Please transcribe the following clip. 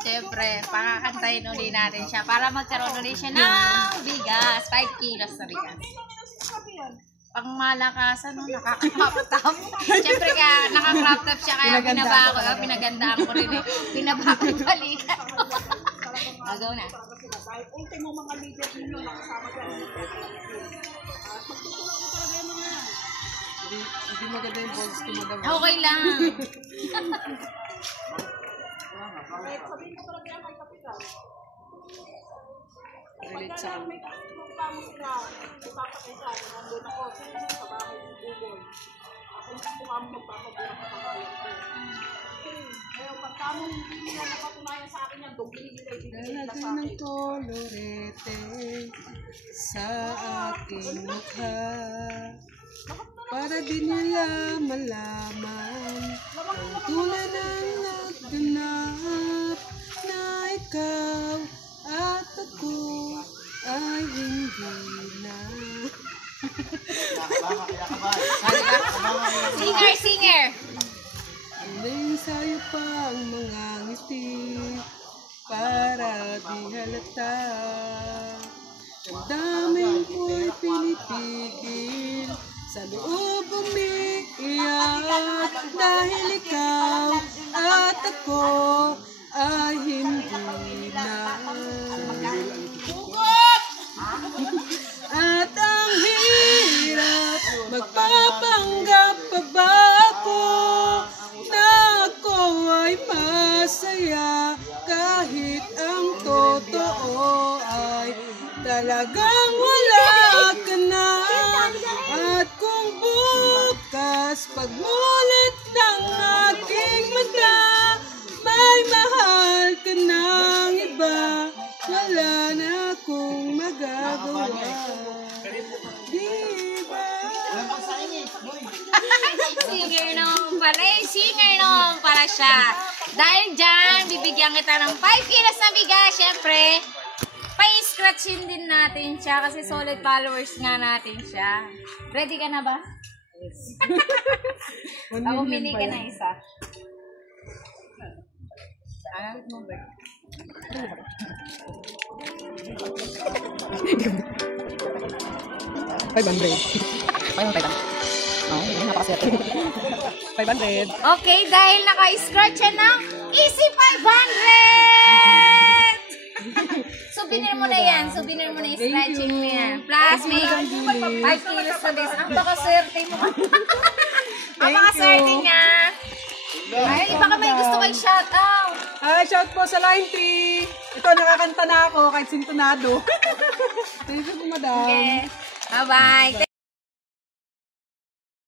Siyempre, pakakantayin uli natin siya para magkaroon uli siya ng bigas. 5 kilos na bigas. Pang malakasan, no? Nakaka-crop top. Siyempre, kaya naka-crop top siya, kaya pinaba ko. Pinagandaan ko rin eh. Pinaba ko yung balikan. Agaw na. Ultimo mga leader ninyo nakasama dyan. Magtutulak mo talaga yung mga yan. Hindi maganda yung balls ko madama. Okay lang. Kahit sabihin mo talaga yan, ay kapital. Relate sa akin. May kamo sila, ipapakay sa akin, nandun ako sa bahay ng Google. Ako na kung kamo magpapagulang sa pagayan ko. Ngayon, pag kamo hindi nila napatunayan sa akin yan, dumili nila ibigay nila sa Lalagay ng akin. kolorete sa aking mukha para di nila malaman ang tunay ng nagganap na ikaw at ako ay hindi na. Singer, singer. Alin sa'yo pa ang mga ngiti para di halata. Ang daming ko'y pinipigil sa loob umiiyak dahil ikaw at ako ay hindi na. At ang hirap, magpapanggap pa ba ako na ako ay masaya kahit ang totoo ay talagang wala ka na. At kung bukas pagmulit ng aking mata may mahal ka ng iba, wala na akong magagawa. Diba? Singer naman pala eh. Singer naman pala siya. Dahil dyan, bibigyan kita ng 5 kilos na bigas. Siyempre, pa-scratchin din natin siya kasi solid followers nga natin siya. Ready ka na ba? Yes. Ako mini ka na isa. Ano mo ba? 500. Paano 500? Oo, napakaswerte. 500. Okay, dahil naka-scratch siya ng easy 500! Souvenir mo na yan. Souvenir mo na yung scratching mo yan. Plus, may 5 kilos na bis. Ang baka-swerte mo. Ang baka-swerte niya. Ay, baka may gusto kay shoutout. Shout po sa Line 3. Ito, nakakanta na ako kahit sintonado. Thank you po, madam. Okay. Bye-bye.